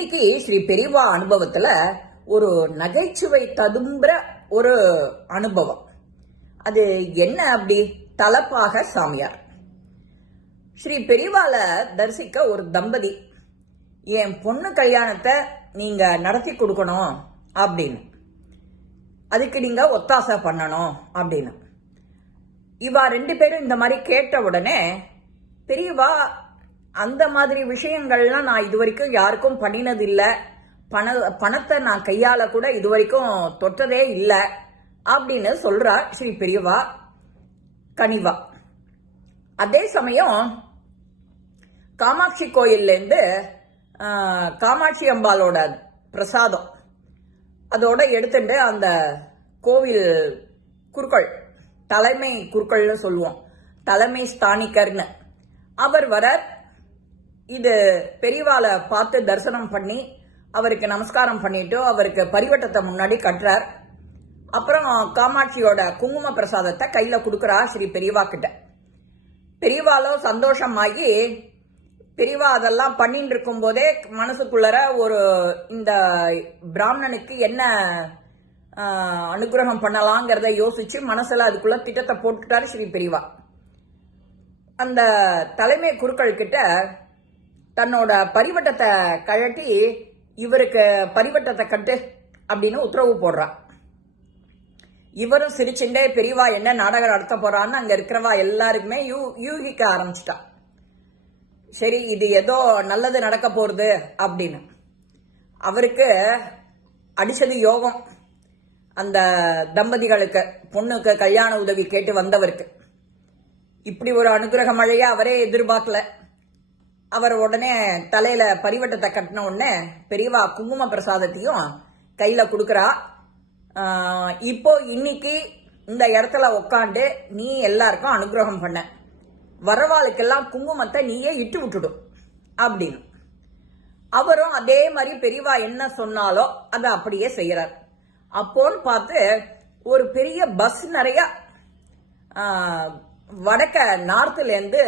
இன்னைக்கு ஸ்ரீ பெரியவா அனுபவத்துல ஒரு நகைச்சுவை ததும்புற ஒரு அனுபவம். அது என்ன அப்படி? தலப்பாக சாமியார். ஸ்ரீ பெரியவால தரிசிக்க ஒரு தம்பதி, என் பொண்ணு கல்யாணத்தை நீங்க நடத்தி கொடுக்கணும் அப்படின்னு, அதுக்கு நீங்க ஒத்தாசை பண்ணணும் அப்படின்னு. இவா ரெண்டு பேரும் இந்த மாதிரி கேட்ட உடனே பெரியவா, அந்த மாதிரி விஷயங்கள்லாம் நான் இது வரைக்கும் யாருக்கும் பண்ணினது இல்லை, பணத்தை நான் கையால கூட இது வரைக்கும் தொட்டதே இல்லை அப்படின்னு சொல்றா ஸ்ரீ பெரியவா கனிவா. அதே சமயம் காமாட்சி கோயில்ல இருந்து காமாட்சி அம்பாலோட பிரசாதம் அதோட எடுத்துட்டு அந்த கோவில் குருக்கள், தலைமை குருக்கள்னு சொல்லுவோம், தலைமை ஸ்தானிகர்னு அவர் வர, இது பெரியவாளை பார்த்து தரிசனம் பண்ணி அவருக்கு நமஸ்காரம் பண்ணிட்டு அவருக்கு பரிவட்டத்தை முன்னாடி கட்டுறார். அப்புறம் காமாட்சியோட குங்கும பிரசாதத்தை கையில கொடுக்குறா ஸ்ரீ பெரியவா கிட்ட. பெரியவாலோ சந்தோஷமாகி, பெரியவா அதெல்லாம் பண்ணிட்டு இருக்கும் போதே மனசுக்குள்ளர ஒரு, இந்த பிராமணனுக்கு என்ன அனுகிரகம் பண்ணலாங்கிறத யோசிச்சு மனசுல அதுக்குள்ள திட்டத்தை போட்டுட்டாரு ஸ்ரீ பெரியவா. அந்த தலைமை குருக்கள் கிட்ட தன்னோட பரிவட்டத்தை கழட்டி இவருக்கு பரிவட்டத்தை கட்டு அப்படின்னு உத்தரவு போடுறா. இவரும் சிரிச்சுட்டே பெரியவா என்ன நாடகம் நடத்த போறான்னு அங்க இருக்கிறவா எல்லாருக்குமே யூகிக்க ஆரம்பிச்சிட்டா. சரி, இது ஏதோ நல்லது நடக்க போறது அப்படின்னு. அவருக்கு அடிச்சது யோகம். அந்த தம்பதிகளுக்கு, பொண்ணுக்கு கல்யாண உதவி கேட்டு வந்தவருக்கு இப்படி ஒரு அனுகிரக மழையை அவரே எதிர்பார்க்கல. அவர் உடனே தலையில பரிவட்டத்தை கட்டின உடனே பெரியவா குங்கும பிரசாதத்தையும் கையில கொடுக்கறா. இப்போ இன்னைக்கு இந்த இடத்துல உக்காண்டு நீ எல்லாருக்கும் அனுகிரகம் பண்ண, வரவாளுக்கெல்லாம் குங்குமத்தை நீயே இட்டு விட்டுடும் அப்படின்னு. அவரும் அதே மாதிரி பெரியவா என்ன சொன்னாலோ அதை அப்படியே செய்யறார். அப்போன்னு பார்த்து ஒரு பெரிய பஸ் நிறைய வடக்க நார்த்ல இருந்து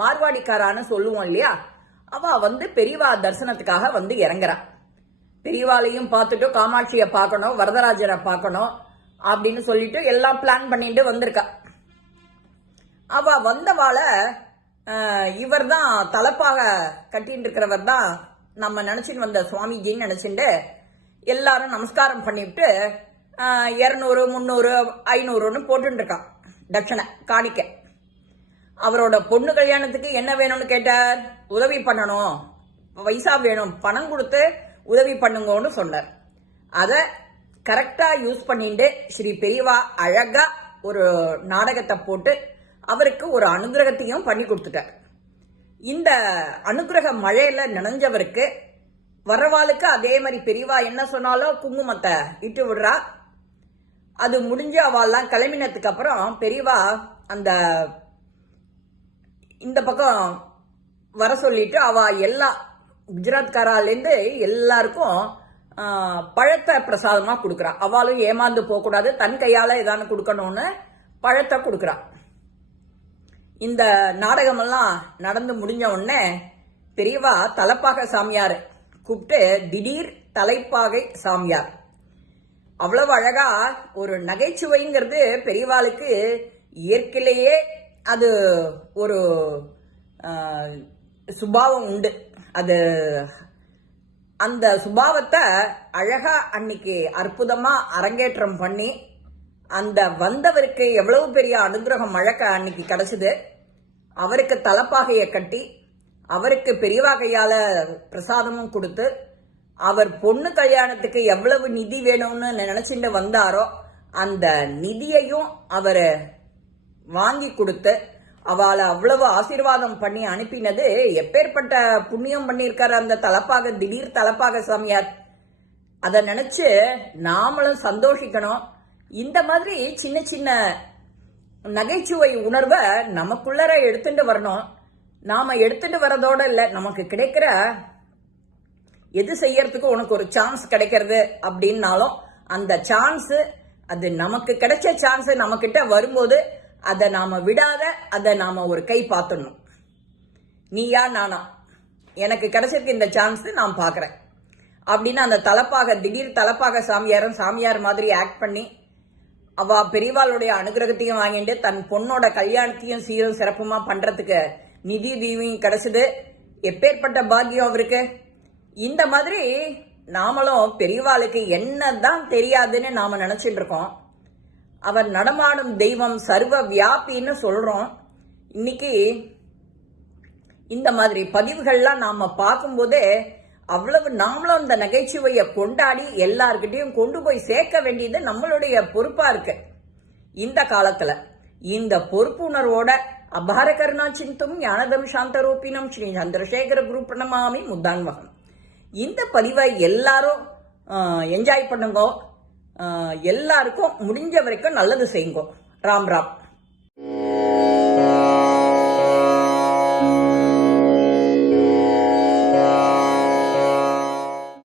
மார்வாடிக்காரான்னு சொல்லுவோம் இல்லையா, அவ வந்து பெரியவா தரிசனத்துக்காக வந்து இறங்குறா. பெரியவாளையும் பார்த்துட்டு காமாட்சியை பார்க்கணும், வரதராஜரை பார்க்கணும் அப்படின்னு சொல்லிட்டு எல்லாம் பிளான் பண்ணிட்டு வந்திருக்கா. அவ வந்தவாள இவர் தான் தலப்பாக கட்டின்னு இருக்கிறவர் தான் நம்ம நினைச்சிட்டு வந்த சுவாமிஜின்னு நினைச்சுட்டு எல்லாரும் நமஸ்காரம் பண்ணிவிட்டு 200, 300, 500ன்னு போட்டு இருக்கான் தட்சணை காணிக்க. அவரோட பொண்ணு கல்யாணத்துக்கு என்ன வேணும்னு கேட்டார். உதவி பண்ணணும், பைசா வேணும், பணம் கொடுத்து உதவி பண்ணுங்கன்னு சொன்னார். அதை கரெக்டா யூஸ் பண்ணிட்டு ஸ்ரீ பெரியவா அழகா ஒரு நாடகத்தை போட்டு அவருக்கு ஒரு அனுகிரகத்தையும் பண்ணி கொடுத்துட்டார். இந்த அனுகிரக மழையில நினைஞ்சவருக்கு வரவாளுக்கு அதே மாதிரி பெரியவா என்ன சொன்னாலும் குங்குமத்தை இட்டு விடுறா. அது முடிஞ்சு அவெல்லாம் கிளம்பினதுக்கு அப்புறம் பெரியவா அந்த இந்த பக்கம் வர சொல்லிட்டு அவ எல்லா குஜராத்காராலேருந்து எல்லாருக்கும் பழத்தை பிரசாதமா கொடுக்குறா. அவளும் ஏமாந்து போக கூடாது, தன் கையால ஏதானு கொடுக்கணும்னு பழத்தை கொடுக்குறா. இந்த நாடகமெல்லாம் நடந்து முடிஞ்ச உடனே பெரியவா தலப்பாக சாமியார் கூப்பிட்டு திடீர் தலைப்பாகை சாமியார். அவ்வளவு அழகா ஒரு நகைச்சுவைங்கிறது பெரியவாளுக்கு இயற்கையிலேயே அது ஒரு சுபாவம் உண்டு. அது அந்த சுபாவத்தை அழகா அன்னைக்கு அற்புதமா அரங்கேற்றம் பண்ணி அந்த வந்தவருக்கு எவ்வளவு பெரிய அனுகிரகம் மழக்க அன்னைக்கு கிடைச்சது. அவருக்கு தலப்பாகையை கட்டி அவருக்கு பெரியவா கையால பிரசாதமும் கொடுத்து அவர் பொண்ணு கல்யாணத்துக்கு எவ்வளவு நிதி வேணும்னு நினைச்சுட்டு வந்தாரோ அந்த நிதியையும் அவர் வாங்கி கொடுத்து அவளை அவ்வளவு ஆசீர்வாதம் பண்ணி அனுப்பினது எப்பேற்பட்ட புண்ணியம் பண்ணியிருக்காரு அந்த தலப்பாக, திடீர் தலப்பாக சாமியார். அதை நினைச்சு நாமளும் சந்தோஷிக்கணும். இந்த மாதிரி சின்ன சின்ன நகைச்சுவை உணர்வை நமக்குள்ளர எடுத்துட்டு வரணும். நாம எடுத்துட்டு வரதோட இல்ல, நமக்கு கிடைக்கிற எது செய்யறதுக்கு உனக்கு ஒரு சான்ஸ் கிடைக்கிறது அப்படின்னாலும் அந்த சான்ஸ், அது நமக்கு கிடைச்ச சான்ஸ் நம்ம கிட்ட வரும்போது அதை நாம விடாத, அதை நாம ஒரு கை பார்த்துடணும். நீயா நானா, எனக்கு கிடைச்சிருக்கு இந்த சான்ஸ், நான் பாக்குறேன். அப்படின்னு அந்த தலப்பாக திடீர் தலப்பாக சாமியார் மாதிரி ஆக்ட் பண்ணி அவ பெரியவாளுடைய அனுகிரகத்தையும் வாங்கிட்டு தன் பொண்ணோட கல்யாணத்தையும் சீரும் சிறப்புமா பண்றதுக்கு நிதி தீவியும் கிடைச்சது. எப்பேற்பட்ட பாக்கியம் அவருக்கு. இந்த மாதிரி நாமளும் பெரியவாளுக்கு என்னதான் தெரியாதுன்னு நாம நினைச்சிட்டு இருக்கோம். அவர் நடமாடும் தெய்வம் சர்வ வியாபின்னு சொல்றோம். இன்னைக்கு இந்த மாதிரி பதிவுகள்லாம் நாம பார்க்கும்போதே அவ்வளவு நாமளும் அந்த நகைச்சுவையை கொண்டாடி எல்லார்கிட்டையும் கொண்டு போய் சேர்க்க வேண்டியது நம்மளுடைய பொறுப்பா இருக்கு. இந்த காலத்துல இந்த பொறுப்புணர்வோட அபார கருணா சிந்தும் ஞானதம் சாந்தரூபினம் ஸ்ரீ சந்திரசேகர குரு பிரணமாமி முத்தான்வகம். இந்த பதிவை எல்லாரும் என்ஜாய் பண்ணுங்க. எல்லாருக்கும் முடிஞ்ச வரைக்கும் நல்லது செய்யுங்க. ராம் ராம்.